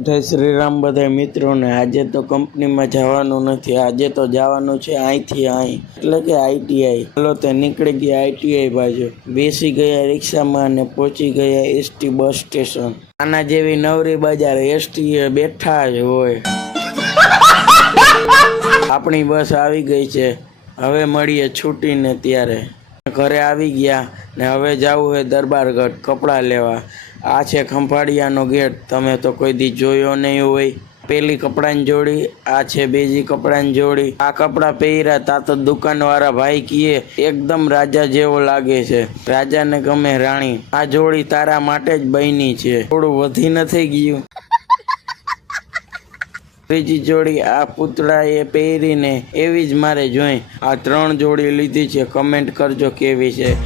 જય શ્રી રામ બધા મિત્રોને। આજે તો કંપનીમાં જવાનું નથી, આજે તો જવાનું છે અહીંથી અહીં એટલે કે આઈટીઆઈ। ચાલો તે નીકળી ગયા આઈટીઆઈ બાજુ, બેસી ગયા રિક્ષામાં અને પહોંચી ગયા એસટી બસ સ્ટેશન। આના જેવી નવરી બજાર એસટી બેઠા જ હોય। આપણી બસ આવી ગઈ છે, હવે મળીએ છૂટીને ત્યારે। ઘરે આવી ગયા ને હવે જવું છે દરબારગઢ કપડાં લેવા। આ છે ખંભાળિયાનો ગેટ, તમે તો કોઈ દી જોયો નહીં હોય। પેલી કપડાની જોડી, આ છે બીજી કપડાની જોડી। આ કપડાં પહેર્યા તા તો દુકાનવાળા ભાઈ કહે એકદમ રાજા જેવો લાગે છે, રાજાને ગમે રાણી। આ જોડી તારા માટે જ બની છે, થોડું વધી નથી ગયું? ત્રીજી જોડી આ પૂતળાએ પહેરીને એવી જ મારે જોઈ। આ 3 જોડી લીધી છે, કમેન્ટ કરજો કેવી છે।